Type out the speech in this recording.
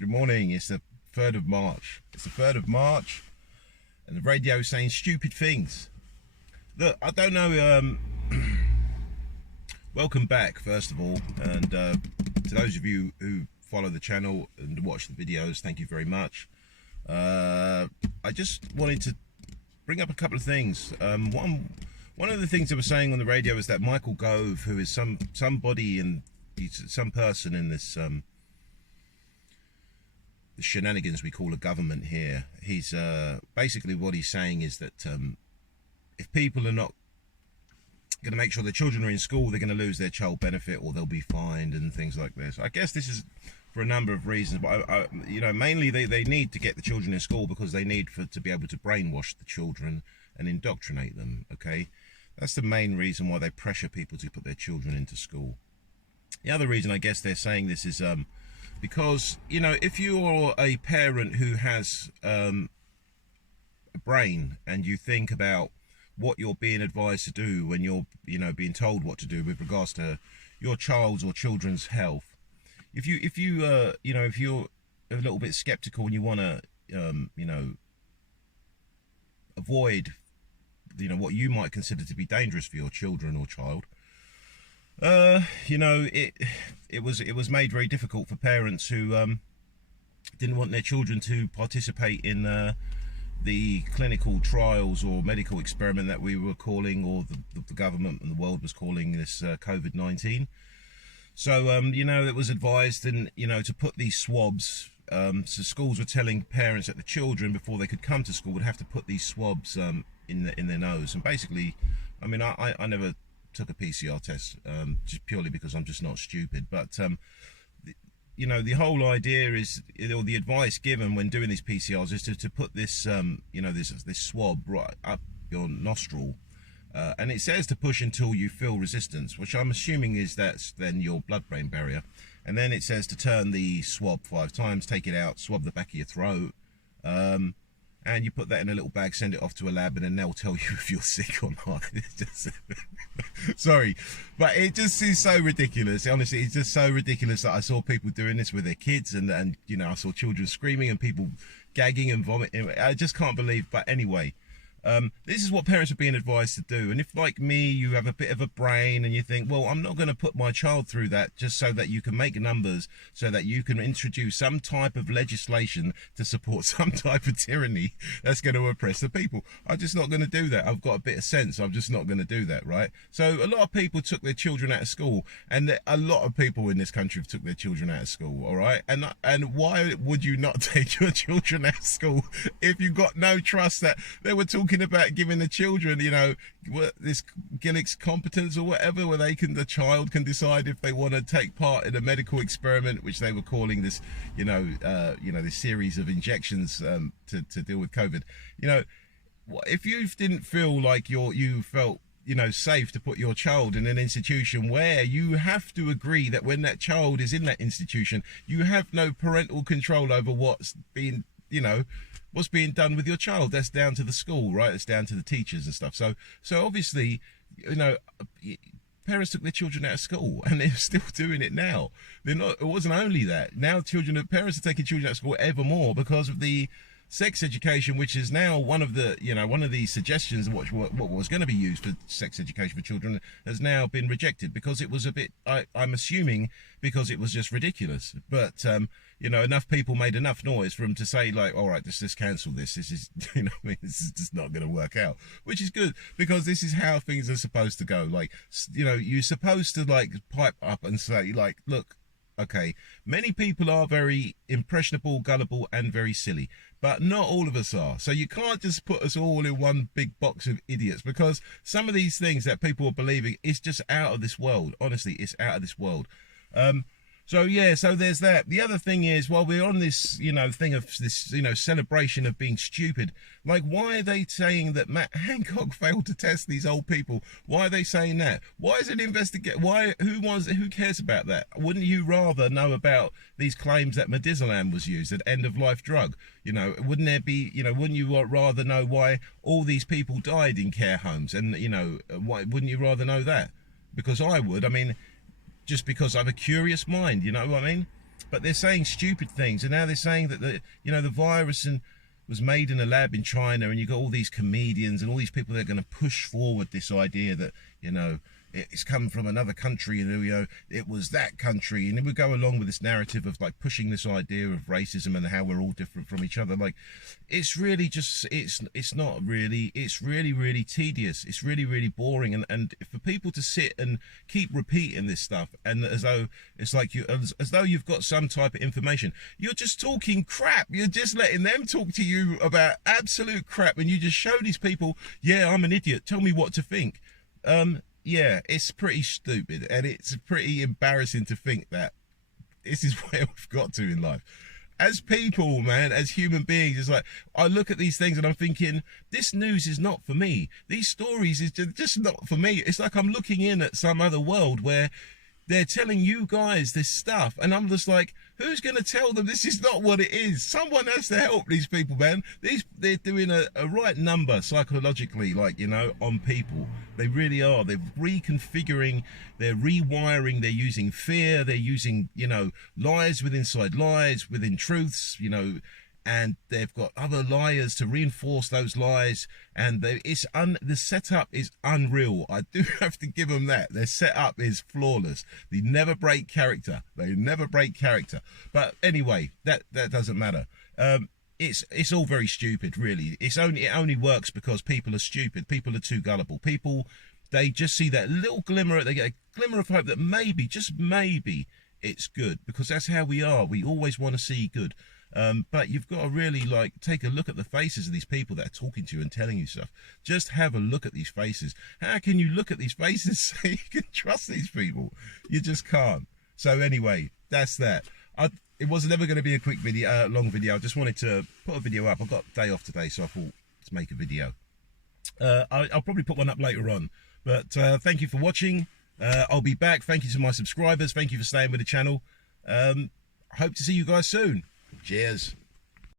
Good morning. It's the 3rd of March. And the radio is saying stupid things. Look, I don't know. Welcome back, first of all, and to those of you who follow the channel and watch the videos, thank you very much. I just wanted to bring up a couple of things. One of the things they were saying on the radio is that Michael Gove, who is somebody in some person in this the shenanigans we call a government here, he's basically what he's saying is that if people are not going to make sure their children are in school, they're going to lose their child benefit or they'll be fined and things like this. I guess this is for a number of reasons, but mainly they need to get the children in school because they need to be able to brainwash the children and indoctrinate them. Okay, that's the main reason why they pressure people to put their children into school. The other reason I guess they're saying this is because, if you're a parent who has a brain and you think about what you're being advised to do when you're, being told what to do with regards to your child's or children's health, if you're a little bit skeptical and you want to, avoid, what you might consider to be dangerous for your children or child, it was made very difficult for parents who didn't want their children to participate in the clinical trials or medical experiment that we were calling, or the government and the world was calling this COVID-19. So it was advised and to put these swabs. So schools were telling parents that the children, before they could come to school, would have to put these swabs in their nose. And basically, I never took a PCR test just purely because I'm just not stupid, but the whole idea is, or the advice given when doing these PCRs is to put this this swab right up your nostril, and it says to push until you feel resistance, which I'm assuming is that's then your blood-brain barrier, and then it says to turn the swab 5 times, take it out, swab the back of your throat, and you put that in a little bag, send it off to a lab, and then they'll tell you if you're sick or not. It's just sorry, but it just is so ridiculous. Honestly, it's just so ridiculous that I saw people doing this with their kids, and I saw children screaming and people gagging and vomiting. I just can't believe. But anyway, this is what parents are being advised to do. And if, like me, you have a bit of a brain and you think, well, I'm not going to put my child through that just so that you can make numbers, so that you can introduce some type of legislation to support some type of tyranny that's going to oppress the people. I'm just not going to do that. I've got a bit of sense. I'm just not going to do that, right? So a lot of people took their children out of school, and a lot of people in this country have took their children out of school, all right? And why would you not take your children out of school if you got no trust that they were talking about giving the children, this Gillick's competence or whatever, where the child can decide if they want to take part in a medical experiment, which they were calling this, this series of injections to deal with COVID. If you didn't feel like you felt safe to put your child in an institution where you have to agree that when that child is in that institution, you have no parental control over what's being done with your child. That's down to the school, right? It's down to the teachers and stuff. So obviously, parents took their children out of school, and they're still doing it now. It wasn't only that. Now parents are taking children out of school ever more because of the sex education, which is now one of the suggestions of what was going to be used for sex education for children, has now been rejected because it was a bit, I'm assuming, because it was just ridiculous. But enough people made enough noise for them to say, like, all right, let's cancel this. This is, this is just not going to work out, which is good, because this is how things are supposed to go. Like, you're supposed to, like, pipe up and say, like, look, okay, many people are very impressionable, gullible, and very silly, but not all of us are. So you can't just put us all in one big box of idiots, because some of these things that people are believing is just out of this world. Honestly, it's out of this world. So yeah, so there's that. The other thing is, while we're on this, thing of this, celebration of being stupid, like, why are they saying that Matt Hancock failed to test these old people? Why are they saying that? Why is it who cares about that? Wouldn't you rather know about these claims that midazolam was used, an end-of-life drug? Wouldn't there be, wouldn't you rather know why all these people died in care homes? And, why wouldn't you rather know that? Because I would. I mean, just because I have a curious mind, you know what I mean? but they're saying stupid things, and now they're saying that the virus was made in a lab in China, and you got all these comedians and all these people that are going to push forward this idea that it's come from another country, and it was that country, and then we go along with this narrative of like pushing this idea of racism and how we're all different from each other. Like, it's really just it's really tedious. It's really boring, and for people to sit and keep repeating this stuff, and as though it's like as though you've got some type of information, you're just talking crap. You're just letting them talk to you about absolute crap, and you just show these people, yeah, I'm an idiot, tell me what to think. Yeah, it's pretty stupid, and it's pretty embarrassing to think that this is where we've got to in life. As people, man, as human beings, it's like, I look at these things and I'm thinking, this news is not for me. These stories is just not for me. It's like I'm looking in at some other world where they're telling you guys this stuff, and I'm just like, who's going to tell them this is not what it is? Someone has to help these people, man. They're doing a right number psychologically, like, on people. They really are. They're reconfiguring, they're rewiring, they're using fear, they're using, lies within lies, within truths, and they've got other liars to reinforce those lies, and the setup is unreal. I do have to give them that. Their setup is flawless. They never break character. But anyway, that doesn't matter. It's all very stupid, really. It only works because people are stupid. People are too gullible. People, they just see that little glimmer. They get a glimmer of hope that maybe, just maybe, it's good, because that's how we are. We always want to see good. But you've got to really take a look at the faces of these people that are talking to you and telling you stuff. Just have a look at these faces. How can you look at these faces and say you can trust these people? You just can't. So anyway, that's that. It was never going to be a quick video, long video. I just wanted to put a video up. I've got a day off today, so I thought, let's make a video. I'll probably put one up later on. But thank you for watching. I'll be back. Thank you to my subscribers. Thank you for staying with the channel. Hope to see you guys soon. Cheers.